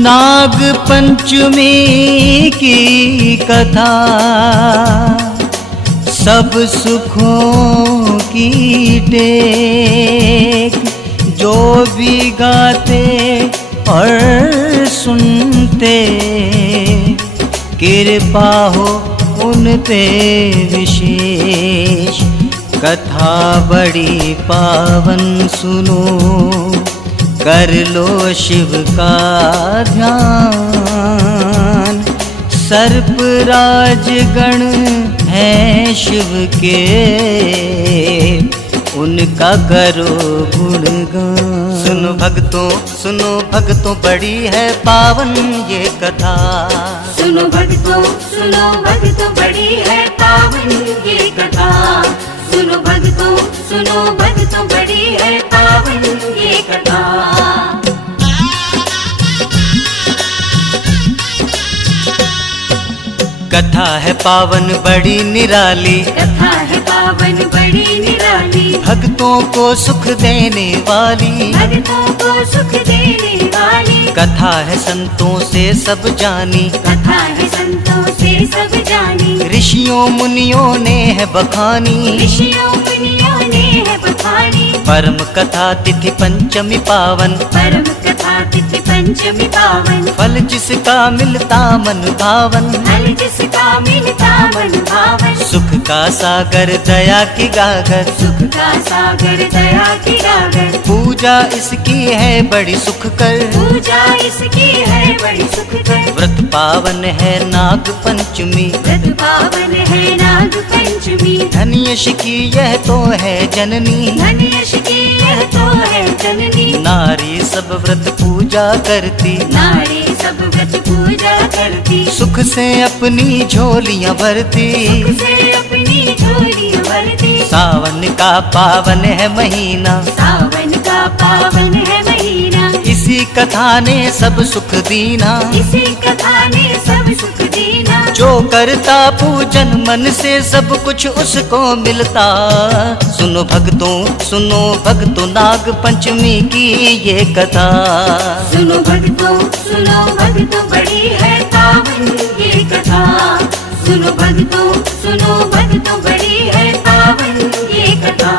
नाग पंचमी की कथा सब सुखों की टेक, जो भी गाते और सुनते कृपा हो उन पे विशेष। कथा बड़ी पावन सुनो, कर लो शिव का ध्यान। सर्पराज गण है शिव के, उनका करो गुणगान। सुनो भक्तों बड़ी है पावन ये कथा। सुनो भक्तों बड़ी है पावन ये कथा। सुनो भक्तों बड़ी है पावन ये कथा। कथा है पावन बड़ी निराली, कथा है पावन बड़ी निराली। भक्तों को सुख देने वाली, भक्तों को सुख देने वाली। कथा है संतों से सब जानी, कथा है संतों से सब जानी। ऋषियों मुनियों ने है बखानी, ऋषियों मुनियों ने है बखानी। परम कथा तिथि पंचमी पावन, परम कथा तिथि पंचमी पावन। फल जिसका मिलता मन भावन, फल जिसका मिलता मन भावन। सुख का सागर दया की गागर, सुख का सागर दया की गागर। पूजा इसकी है बड़ी सुख कर, पूजा इसकी है बड़ी सुख कर। व्रत पावन है नाग पंचमी, व्रत पावन है नाग पंचमी। धन्यश की यह तो है जननी, धन्यश की यह तो है जननी। नारी सब व्रत पूजा करती, नारी सब व्रत पूजा करती। सुख से अपनी झोलियां भरती, सुख से अपनी झोलियां भरती। सावन का पावन है महीना, सावन का पावन है महीना। इसी कथा ने सब सुख दीना, इसी कथा ने सब सुख दीना। जो करता पूजन मन से सब कुछ उसको मिलता। सुनो भक्तों नाग पंचमी की ये कथा। सुनो भक्तों बड़ी है पावन ये कथा। सुनो भक्तों बड़ी है पावन ये कथा।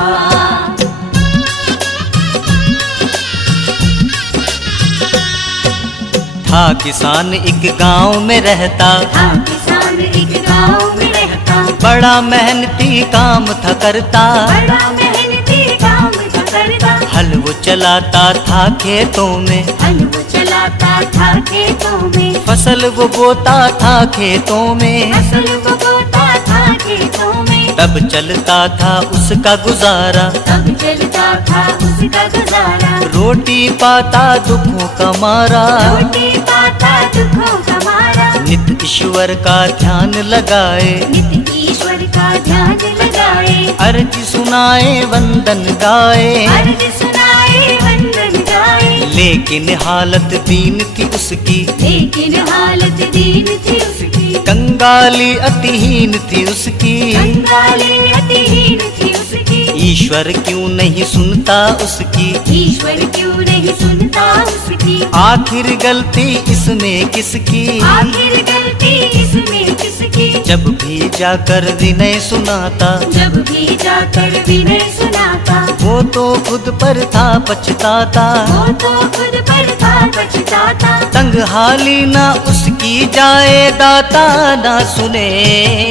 था किसान एक गांव में रहता, था किसान एक गांव में रहता। बड़ा मेहनती काम था करता, बड़ा मेहनती काम था करता। हल वो चलाता था खेतों में, हल वो चलाता था खेतों में। फसल वो बोता था खेतों में, फसल वो बोता था खेतों में। तब चलता था उसका गुजारा, तब चलता था उसका गुजारा। रोटी पाता दुखों का मारा, रोटी पाता दुखों का मारा। नित ईश्वर का ध्यान लगाए, नित ईश्वर का ध्यान लगाए। अर्ज सुनाए वंदन गाए, अर्ज सुनाए वंदन गाए। लेकिन हालत दीन थी उसकी, लेकिन हालत दीन थी उसकी। कंगाली अतिहीन थी उसकी, कंगाली अतिहीन थी उसकी। ईश्वर क्यों नहीं सुनता उसकी, ईश्वर क्यों नहीं सुनता उसकी। आखिर गलती इसमें किसकी, आखिर गलती इसमें किसकी। जब भी जाकर विनय सुनाता, जब भी जाकर विनय सुनाता। वो तो खुद पर था पछताता, वो तो खुद पर था पछताता। तंग हाली ना उसकी जाए दाता ना सुने।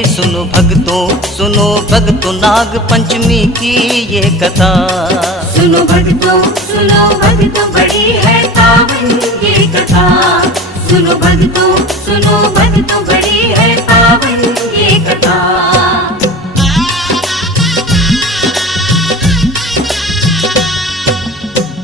सुनो भक्तों नाग पंचमी की ये कथा। सुनो भक्तों बड़ी है पावन ये कथा। सुनो भक्तों बड़ी है पावन ये कथा।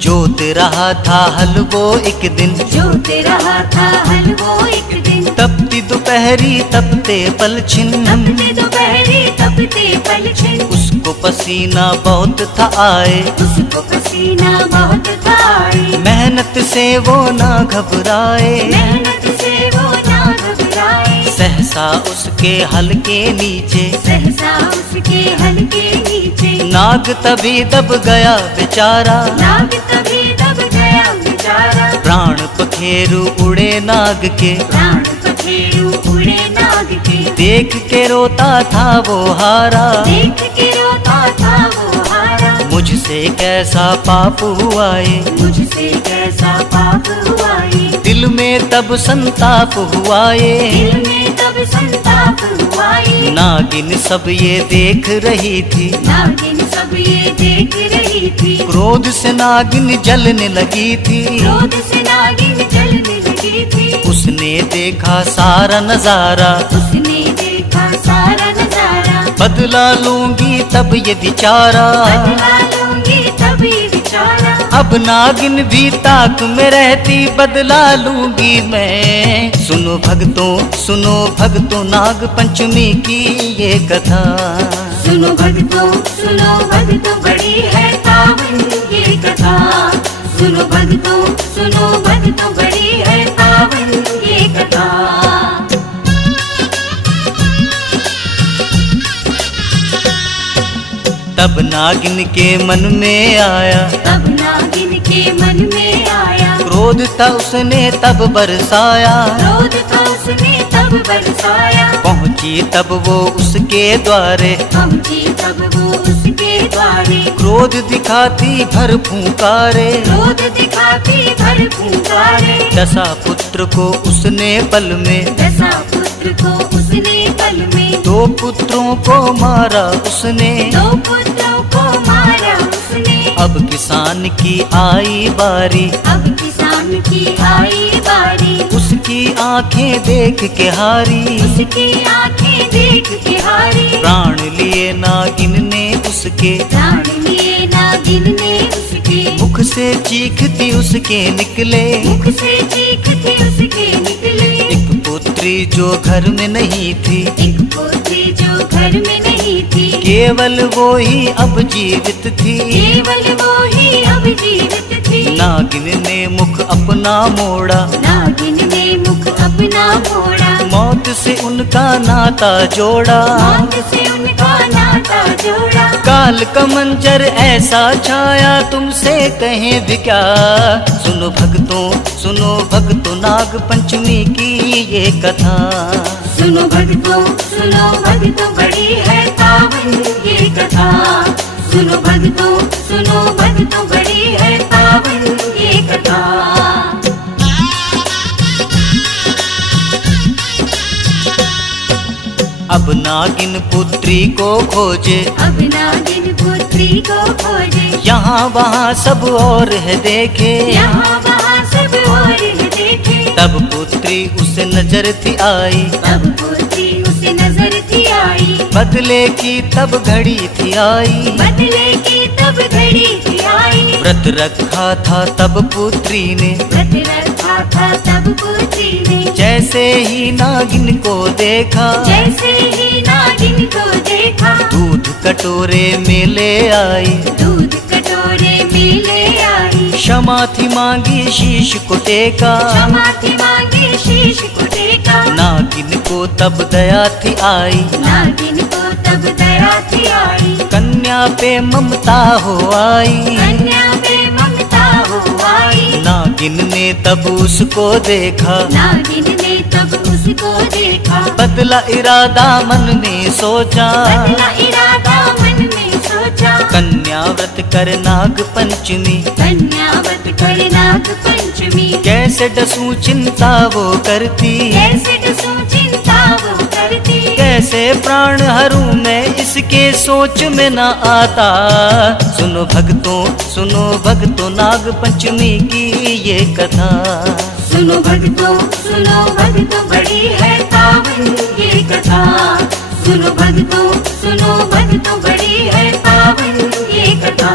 जोत रहा था हल वो एक दिन, जोत रहा था हल वो एक दिन। तपती दोपहरी तपते पलछिन, तपते दोपहरी तपते पलछिन। उसको पसीना बहुत था आए, उसको पसीना बहुत था आए। मेहनत से वो ना घबराए, मेहनत से वो ना घबराए। सहसा उसके हल के नीचे, सहसा उसके हल के नीचे। नाग तभी दब गया बेचारा, नाग तभी दब गया बेचारा। प्राण पखेरु उड़े नाग के, प्राण पखेरु उड़े नाग के। देख के रोता था वो हारा, देख के रोता था वो हारा। मुझसे कैसा पाप हुआ ये, मुझसे कैसा पाप हुआ ये। दिल में तब संताप हुआ ये, दिल में तब संताप हुआ ये। नागिन सब ये देख रही थी, नागिन सब ये देख रही थी। क्रोध से नागिन जलने लगी थी। क्रोध से नागिन जलने लगी थी। उसने देखा सारा नजारा, उसने देखा सारा नजारा। बदला लूंगी तब ये बिचारा, बदला लूंगी तभी विचारा। अब नागिन भी ताक में रहती, बदला लूंगी मैं। सुनो भक्तों नाग पंचमी की ये कथा। सुनो भक्तों बड़ी है पावन ये कथा। सुनो भक्तों बड़ी है पावन ये कथा। तब नागिन के मन में आया, तब नागिन के मन में आया। क्रोध था उसने तब बरसाया, क्रोध था उसने तब बरसाया। पहुंची तब वो उसके द्वारे, पहुंची तब वो उसके द्वारे। क्रोध दिखाती भर फूंकारे, क्रोध दिखाती भर फूंकारे। दशा पुत्र को उसने पल में, दशा पुत्र को उसने पल में। दो पुत्रों को मारा उसने, दो पुत्रों को मारा उसने। अब किसान की आई बारी, अब किसान की आई बारी। उसकी आंखें देख के हारी, उसकी आंखें देख के हारी। प्राण लिए नागिन ने उसके, प्राण लिए नागिन ने उसके। मुख से चीखती उसके निकले, मुख से चीखते उसके निकले। एक पुत्री जो घर में नहीं थी, एक पुत्री जो घर में नहीं थी। केवल वो ही अब जीवित थी। केवल वो ही अब जीवित थी। नागिन ने मुख अपना मोड़ा, नागिन ने मुख अपना मोड़ा। मौत से उनका नाता जोड़ा, मौत से उनका नाता जोड़ा। काल का मंजर ऐसा छाया तुमसे कहें भी क्या। सुनो भक्तों नाग पंचमी की ये कथा। सुनो भक्तों बड़ी है पावन ये कथा। सुनो भक्तों बड़ी है पावन ये कथा। अब नागिन पुत्री को खोजे, अब नागिन पुत्री को खोजे। यहाँ वहाँ सब और है देखे, यहाँ वहाँ सब और है देखे। तब पुत्री उसे नजर थी आई, तब पुत्री उसे नजर थी आई। बदले की तब घड़ी थी आई, बदले की तब घड़ी थी आई। व्रत रखा था तब पुत्री ने, व्रत रखा था तब पुत्री ने। जैसे ही नागिन को देखा, जैसे ही नागिन को देखा। दूध कटोरे में ले आई, दूध कटोरे में ले आई। क्षमा थी मांगी शीश को टेका, क्षमा थी मांगी शीश को टेका। नागिन को तब दया थी आई, नागिन को तब दया थी आई। कन्या पे ममता हो आई, कन्या पे ममता हो आई। नागिन ने तब उसको देखा, नागिन ने तब उसको देखा। बदला इरादा मन में सोचा, बदला इरादा मन में सोचा। कन्या व्रत कर नाग पंचमी, कन्या व्रत कर नाग पंचमी। कैसे डसूं चिंता वो करती, कैसे डसूं चिंता वो करती। कैसे प्राण हरूं मैं इसके सोच में न आता। सुनो भक्तों नाग पंचमी की ये कथा। सुनो भक्तों बड़ी है पावन ये कथा। सुनो भक्तों बड़ी है पावन ये कथा।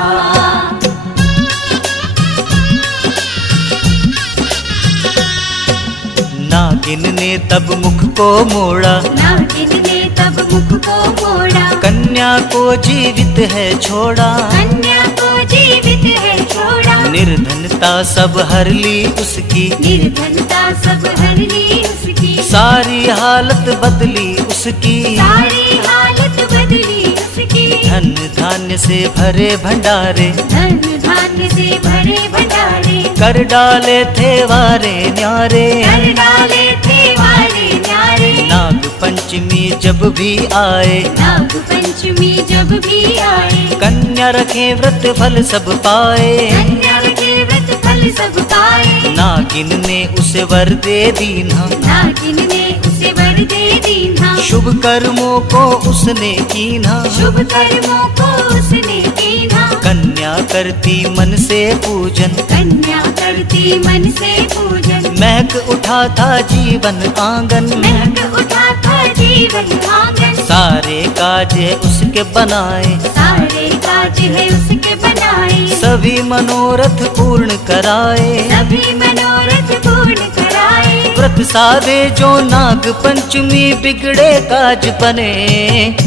नागिन ने तब मुख को मोड़ा, नागिन ने तब मुख को मोड़ा। कन्या को जीवित है छोड़ा, कन्या को जीवित है छोड़ा। निर्धनता सब हर ली उसकी, निर्धनता सब हर ली उसकी। सारी हालत बदली उसकी, सारी हालत बदली उसकी। धन धान्य से भरे भंडारे, धन धान्य से भरे भंडारे। कर डाले थे वारे न्यारे। कर डाले थे वारे न्यारे। नाग पंचमी जब भी आए, नाग पंचमी जब भी आए, कन्या रखे व्रत फल सब पाए। कन्या के व्रत फल सब पाए। नागिन ने उसे वर दे दीन्हा, नागिन ने उसे वर दे दीन्हा। शुभ कर्मों को उसने कीन्हा। शुभ कर्मों को उसने कीन्हा। कन्या करती मन से पूजन, कन्या करती मन से पूजन। महक उठा था जीवन आंगन। महक उठा था जीवन आंगन। सारे काज उसके बनाए, सारे काज है उसके बनाए। सभी मनोरथ पूर्ण कराए। सभी मनोरथ पूर्ण कराए। व्रत साधे जो नाग पंचमी बिगड़े काज बने।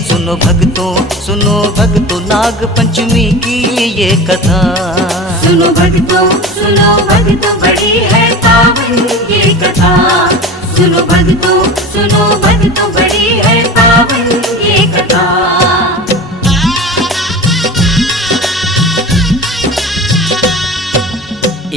सुनो भक्तों नाग पंचमी की ये कथा। सुनो भक्तों बड़ी है पावन ये कथा। सुनो भक्तों बड़ी है पावन ये कथा।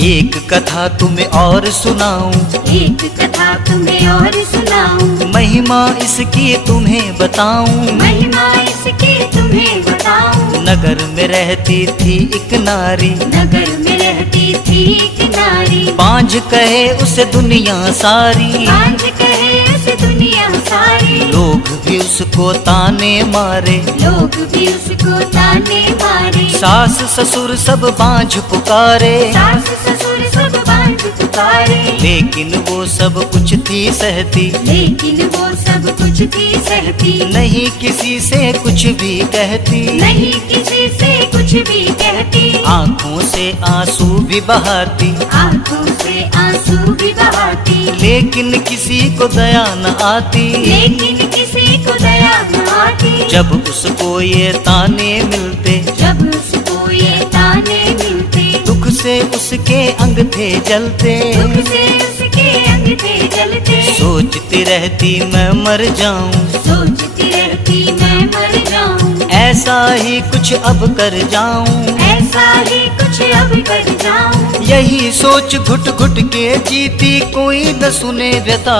एक कथा तुम्हें और सुनाऊं, एक कथा तुम्हें और सुनाऊं। महिमा इसकी तुम्हें बताऊं। महिमा इसकी तुम्हें बताऊं। नगर में रहती थी एक नारी, नगर में रहती थी एक नारी। पांझ कहे उसे दुनिया सारी। पांच कहे उसे दुनिया सारी। लोग भी उसको ताने मारे, लोग भी उसको ताने मारे। सास ससुर सब बांझ पुकारे। सास ससुर सब बांझ पुकारे। लेकिन वो सब कुछ थी सहती, लेकिन वो सब कुछ थी सहती। नहीं किसी से कुछ भी कहती। नहीं किसी से कुछ भी कहती। आंखों से आंसू भी बहाती, आंखों से आंसू भी बहाती। लेकिन किसी को दया न आती। लेकिन किसी को दया न आती। जब उसको ये ताने मिलते, जब उसको ये ताने मिलते। दुख से उसके अंग थे जलते। दुख से उसके अंग थे जलते। सोचती रहती मैं मर जाऊं, सोचती रहती मैं मर जाऊं। ऐसा ही कुछ अब कर जाऊं। ऐसा ही कुछ अब कर जाऊं। यही सोच घुट घुट के जीती कोई न सुने व्यथा।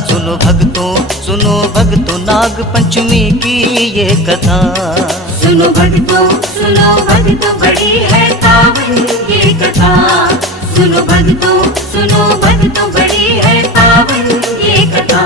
सुनो भक्तों नाग पंचमी की ये कथा। सुनो भक्तों बड़ी है पावन ये कथा। सुनो भक्तों बड़ी है पावन ये कथा।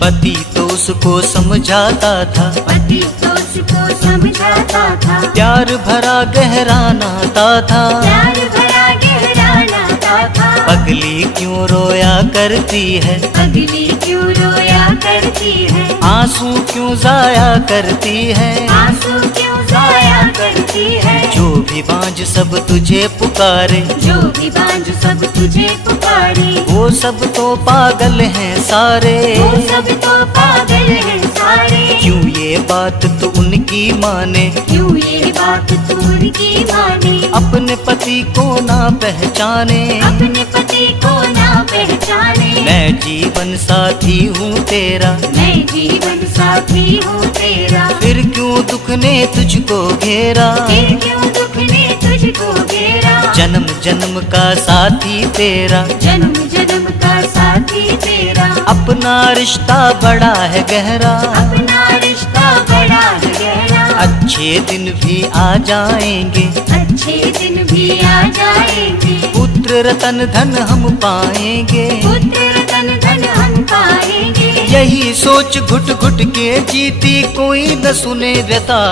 पति तो उसको समझाता था, पति तो उसको समझाता था। प्यार भरा गहरा नाता था। प्यार भरा गहरा नाता था। पगली क्यों रोया करती है, पगली क्यों रोया करती है। आंसू क्यों जाया करती है। आंसू क्यों जाया करती है। जो भी बांझ सब तुझे पुकारे, जो भी बांझ सब तुझे पुकारे। वो सब तो पागल हैं सारे। वो सब तो पागल हैं सारे। क्यों ये बात तू उनकी माने, क्यों ये बात तू उनकी माने। अपने पति को ना पहचाने। अपने पति को ना पहचाने। मैं जीवन साथी हूँ तेरा, मैं जीवन साथी हूँ तेरा। फिर क्यों दुख ने तुझको घेरा। फिर क्यों दुख ने तुझको घेरा। जन्म जन्म का साथी तेरा, जन्म जन्म का साथी तेरा। अपना रिश्ता बड़ा है गहरा। अपना रिश्ता बड़ा है गहरा। अच्छे दिन भी आ जाएंगे, अच्छे दिन भी आ जाएंगे। पुत्र रतन धन हम पाएंगे। पुत्र रतन धन हम पाएंगे। यही सोच घुट घुट के जीती कोई न सुने व्यथा।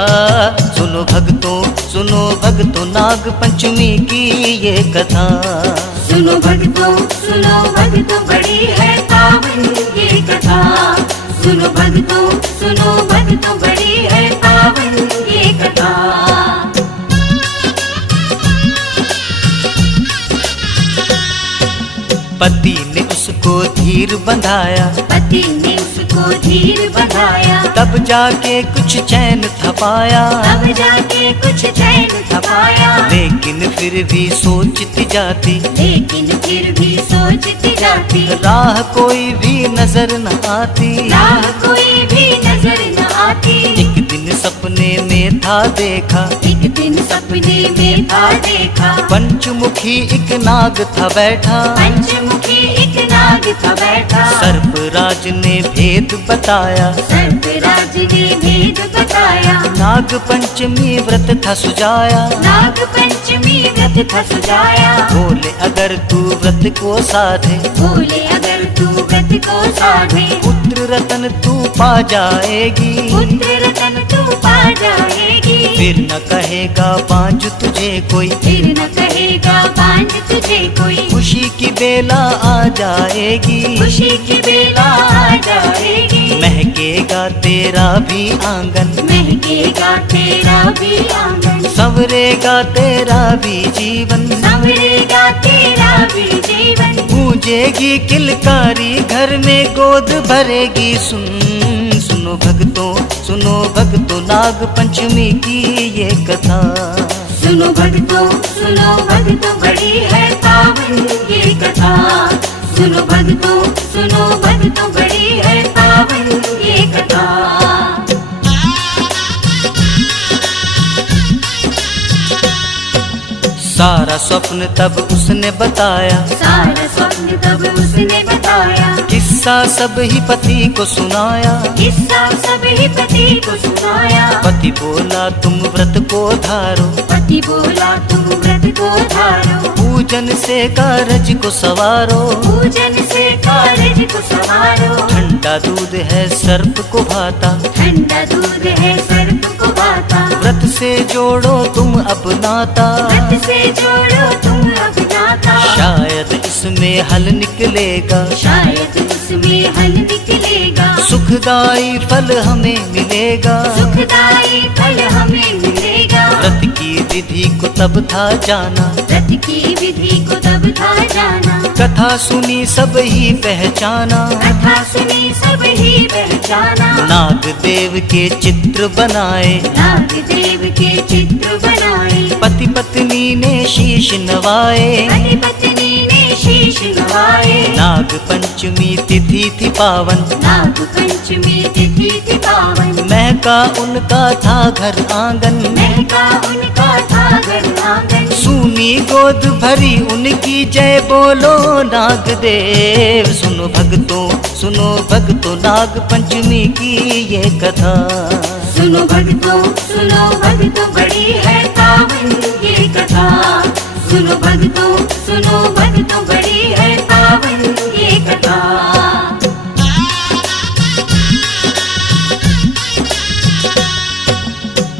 सुनो भक्तों नाग पंचमी की ये कथा। सुनो भक्तों बड़ी है पावन ये कथा। सुनो भक्तों बड़ी है पावन ये कथा। पति ने उसको धीर बंधाया, पति ने उसको धीर बंधाया। तब जाके कुछ चैन थपाया। तब जाके कुछ चैन थपाया। लेकिन फिर भी सोचती जाती, लेकिन फिर भी सोचती जाती। राह कोई भी नजर न आती। राह कोई भी नजर न आती। एक दिन सपने में था देखा, एक दिन सपने में था देखा, पंचमुखी एक नाग था बैठा, पंचमुखी एक नाग था बैठा, सर्पराज ने भेद बताया, सर्पराज ने भेद बताया, नाग पंचमी व्रत था सुझाया, नाग पंचमी व्रत था सुझाया, बोले अगर तू व्रत को साधे, बोले अगर तू व्रत को साधे, पुत्र रतन तू पा जाएगी, पुत्र रतन तू पा जाएगी, फिर न कहेगा बांझ तुझे कोई, फिर न कहेगा बांझ तुझे कोई, खुशी की बेला आ जाएगी, खुशी की बेला आ जाएगी, महकेगा तेरा भी आंगन, महकेगा तेरा भी आंगन, संवरेगा तेरा भी जीवन, संवरेगा तेरा भी जीवन, गूंजेगी किलकारी घर में गोद भरेगी। सुनो भक्तों नाग पंचमी की ये कथा, सुनो भक्तों बड़ी है पावन ये कथा, सुनो भक्तों बड़ी है पावन ये कथा। सारा स्वप्न तब उसने बताया, सारा स्वप्न तब उसने बताया, किस्सा सब ही पति को सुनाया, किस्सा सब ही पति को सुनाया, पति बोला तुम व्रत को धारो, पति बोला तुम व्रत को धारो, पूजन से कारज को सवारो, पूजन से कारज को सवारो, ठंडा दूध है सर्प को भाता, ठंडा दूध है सर्प को भाता, व्रत से जोड़ो तुम अपनाता, व्रत से जोड़ो तुम अपनाता, शायद इसमें हल निकलेगा, शायद उसमें हल निकलेगा, सुखदाई फल हमें मिलेगा, सुखदाई फल हमें मिलेगा, व्रत की विधि को तब था जाना, व्रत की विधि को तब था जाना, कथा सुनी सब ही पहचाना, कथा सुनी सब ही पहचाना, नाग देव के चित्र बनाए, नाग देव के चित्र बनाए, पति पत्नी ने शीश नवाए, पति पत्नी ने शीश नवाए, नाग पंचमी तिथि थी पावन, नाग पंचमी तिथि थी पावन, महका उनका था घर आंगन, महका उनका था घर आंगन, सुनी गोद भरी उनकी जय बोलो नाग देव। सुनो भक्तों नाग पंचमी की ये कथा, सुनो भक्तों बड़ी है पावन ये कथा, सुनो भक्तों बड़ी है पावन ये कथा।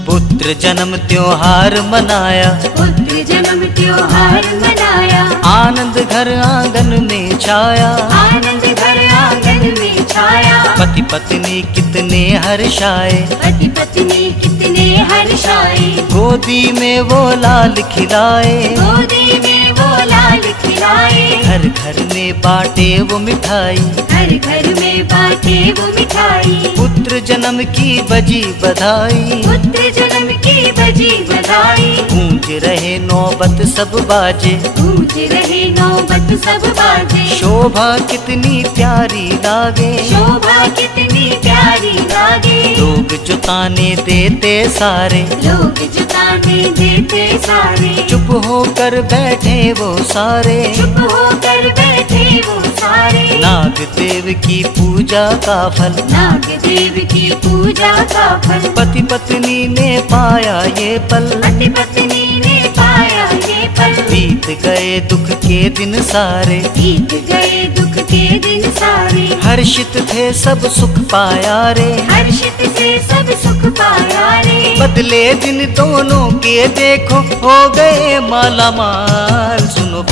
पुत्र जन्म त्योहार मनाया, पुत्र जन्म त्योहार मनाया, आनंद घर आंगन में छाया, आनंद घर आंगन में छाया, पति पत्नी कितने हर्षाए, पति पत्नी कितने हर्षाए, गोदी में वो लाल खिलाए, गोदी में वो लाल खिलाए, घर घर में बांटे वो मिठाई, घर घर में बांटे वो मिठाई, पुत्र जन्म की बजी बधाई, पुत्र जन्म की बजी बधाई, गूंज रहे नौबत सब बाजे, गूंज रहे नौबत सब बाजे, शोभा कितनी प्यारी लागे, शोभा कितनी प्यारी लागे, लोग जुताने देते सारे, लोग जुताने देते सारे, चुप होकर बैठे वो सारे, चुप होकर बैठे वो सारे, नाग देव की पूजा का फल, नाग देव की पूजा का फल, पति पत्नी ने पाया ये पल, पति पत्नी ने पाया ये पल, बीत गए दुख के दिन सारे, बीत गए दुख के दिन सारे, हर्षित थे सब सुख पाया रे, हर्षित से सब सुख पाया रे, बदले दिन दोनों के देखो हो गए माला माल। सुनो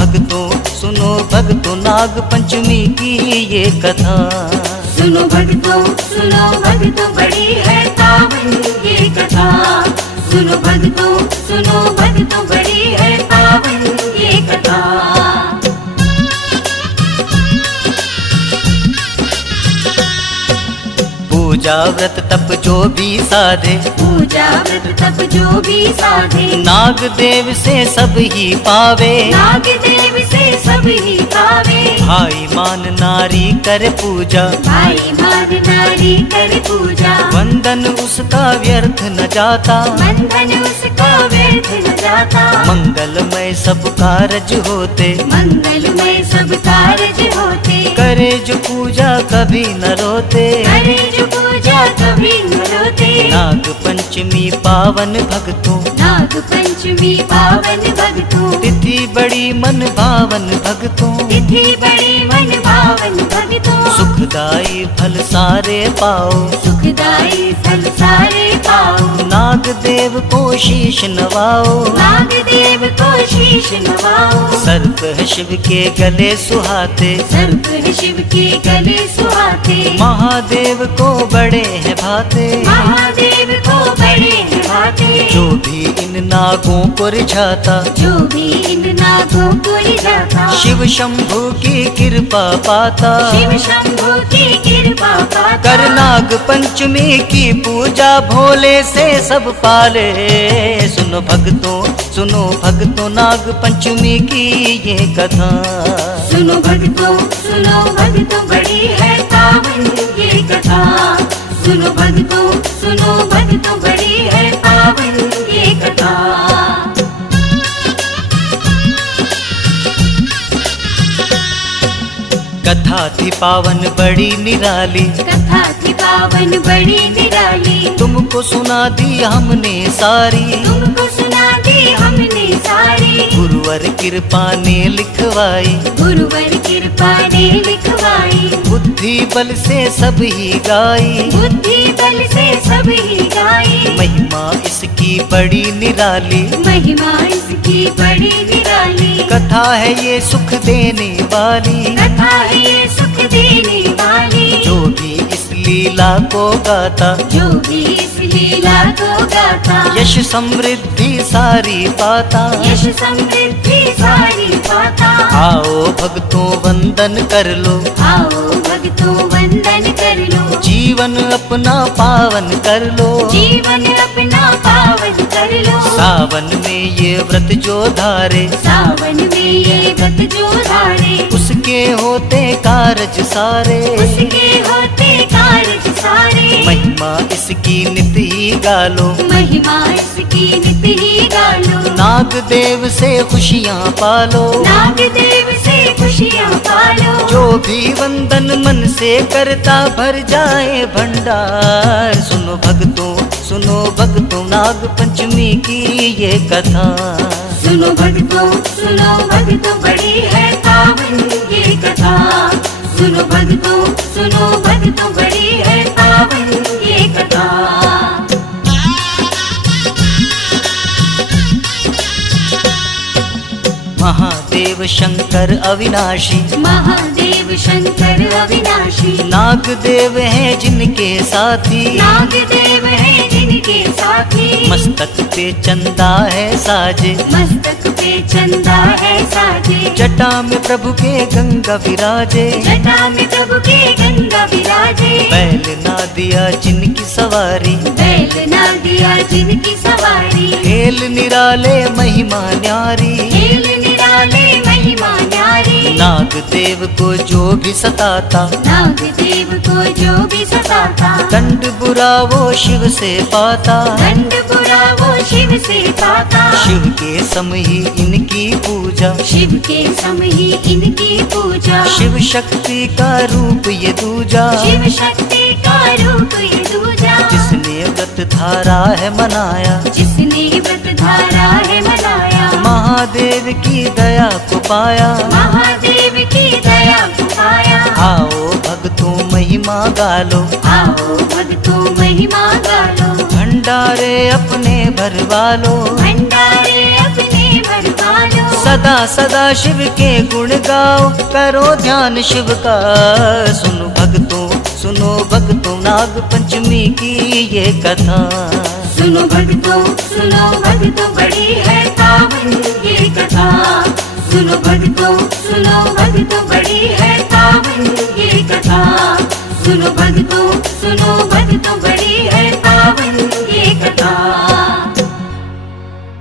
भक्तों नाग पंचमी की ये कथा, सुनो भक्तों बड़ी है पावन ये कथा, सुनो भक्तों बड़ी है पावन ये कथा। पूजा व्रत तप जो भी साधे, पूजा व्रत तप जो भी साधे, नाग देव से सब ही पावे, नाग देव से सब ही पावे। भाई मान नारी कर पूजा, भाई मान नारी कर पूजा। वंदन उसका व्यर्थ न जाता, बंधन उसका व्यर्थ न जाता। मंगलमय सब कारज होते, मंगलमय सब कारज होते। करे जो पूजा कभी न रोते। करे जो पूजा कभी न रोते। नाग पंचमी पावन भक्तों, नाग पंचमी पावन भक्तों। तिथि बड़ी मन भावन भक्तों, तिथि बड़ी मन भावन भक्तों। सुखदाई फल सारे पाओ, सुखदाई फल सारे पाओ। नाग देव को शीश नवाओ, नाग देव को शीश नवाओ। सर्प है शिव के गले सुहाते, सर्प है शिव के गले सुहाते। महादेव को बड़े हैं भाते। महादेव को बड़े हैं भाते। जो भी इन नागों को रिझाता, जो भी इन नागों को रिझाता। शिव शंभु की कृपा पाता। शिव शंभु की कृपा पाता। कर नाग पंचमी की पूजा, भोले से सब पाले। सुनो भक्तों, सुनो भक्तों, नाग पंचमी की ये कथा। सुनो भक्तों, सुनो भक्तों, बड़ी है पावन ये कथा। सुनो भक्तों, सुनो भक्तों, बड़ी है पावन ये कथा। कथा थी पावन बड़ी निराली, कथा थी पावन बड़ी निराली। तुमको सुना दी हमने सारी, तुमको सुना दी हमने सारी। गुरुवर कृपा ने लिखवाई, गुरुवर कृपा ने लिखवाई। बुद्धि बल से सब ही गाई, बुद्धि बल से सब ही गाई। महिमा इसकी बड़ी निराली। महिमा इसकी बड़ी निराली। कथा है ये सुख देने वाली, कथा है ये सुख देने वाली। जो भी इस लीला को गाता, जो भी इस लीला को गाता। यश समृद्धि सारी पाता। यश समृद्धि सारी पाता। आओ भक्तों वंदन कर लो, आओ भक्तों वंदन कर लो। जीवन अपना पावन कर लो। जीवन अपना पावन कर लो। सावन में ये व्रत जो धारे, सावन में ये व्रत जो धारे। उसके होते कारज सारे। उसके होते कारज सारे। महिमा इसकी नित ही गालो, महिमा इसकी नित ही गालो। नाग देव से खुशियाँ पालो। नाग देव से खुशियाँ पालो। जो भी वंदन मन से करता, भर जाए भंडार। सुनो भक्तों, सुनो भक्तों, नाग पंचमी की ये कथा। सुनो भक्तों, सुनो भक्तों, बड़ी है पावन ये कथा। सुनो भक्तों, सुनो भक्तों, बड़ी है पावन ये कथा। महादेव शंकर अविनाशी, महादेव शंकर अविनाशी। नाग देव हैं जिनके साथी, नाग देव है जिनके साथी। मस्तक पे चंदा है साजे, मस्तक पे चंदा है साजे। जटा में प्रभु के गंगा विराजे। जटा में प्रभु के गंगा विराजे। बैल ना दिया जिनकी सवारी, बैल ना दिया जिनकी सवारी। खेल निराले महिमा न्यारी। खेल निराले महिमा न्यारी। नाग देव को जो भी सताता, नाग देव को जो भी सताता। दंड बुरा वो शिव से पाता। दंड बुरा वो शिव से पाता। शिव के सम ही इनकी पूजा, शिव के सम ही इनकी पूजा। शिव शक्ति का रूप ये दूजा। शिव शक्ति का रूप ये दूजा। जिसने व्रत धारा है मनाया, जिसने व्रत धारा है मनाया। महादेव की दया को पाया। महादेव की दया को पाया। आओ भक्तों महिमा गालो, आओ भक्तों महिमा गालो। भंडारे अपने भरवालो। भंडारे अपने भरवालो। सदा सदा शिव के गुण गाओ, करो ध्यान शिव का। सुनो भक्तों, सुनो भक्तों, नाग पंचमी की ये कथा। सुनो भक्तों, सुनो भक्तों, बड़ी है पावन ये कथा। सुनो भक्तों, सुनो भक्तों, बड़ी है पावन ये कथा। सुनो भक्तों, सुनो भक्तों, बड़ी है